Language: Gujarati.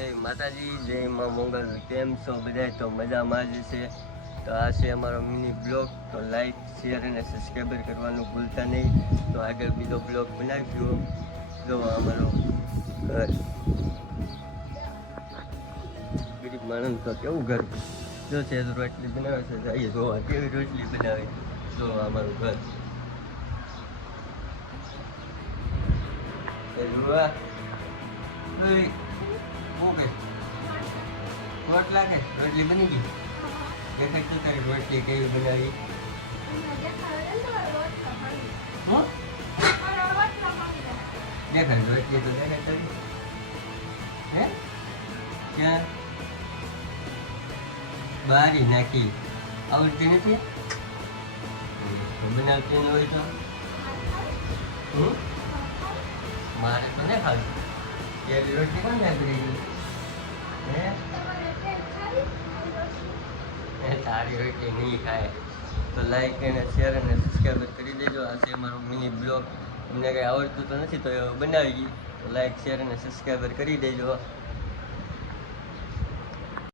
જય માતાજી, જય માં મંગલ. કેમ છો બધા તો મજામાં જ છે. તો આ છે અમારો મિની બ્લોગ. તો લાઈક શેર અને સબસ્ક્રાઈબર કરવાનું ભૂલતા નહીં. તો આગળ બીજો બ્લોગ બનાવજો જો અમારો ઘર. ગરીબ માણસ તો કેવું ઘર? જો છે, રોટલી બનાવે છે જઈએ જોવા કેવી રોટલી બનાવે. જો અમારું ઘર. જોવા રોટ લાગે, રોટલી બની ગઈ. દેખાય શું કરી રોટલી કેવી બનાવી. દેખાય રોટલી તો દેખાય કરી હે? ક્યાં? બારી નાખી. આવડતી નથી? બનાવતી હોય તો? મારે તો નહીં ખાવી. પેલી રોટલી કોણ નાખી એ હોય કે નહીં ખાય, તો લાઈક અને શેર અને સબસ્ક્રાઈબ કરી દેજો. આ છે મારો મિની બ્લોગ તમને કંઈ આવડતું તો નથી, તો બનાવી તો લાઈક શેર અને સબસ્ક્રાઈબર કરી દેજો.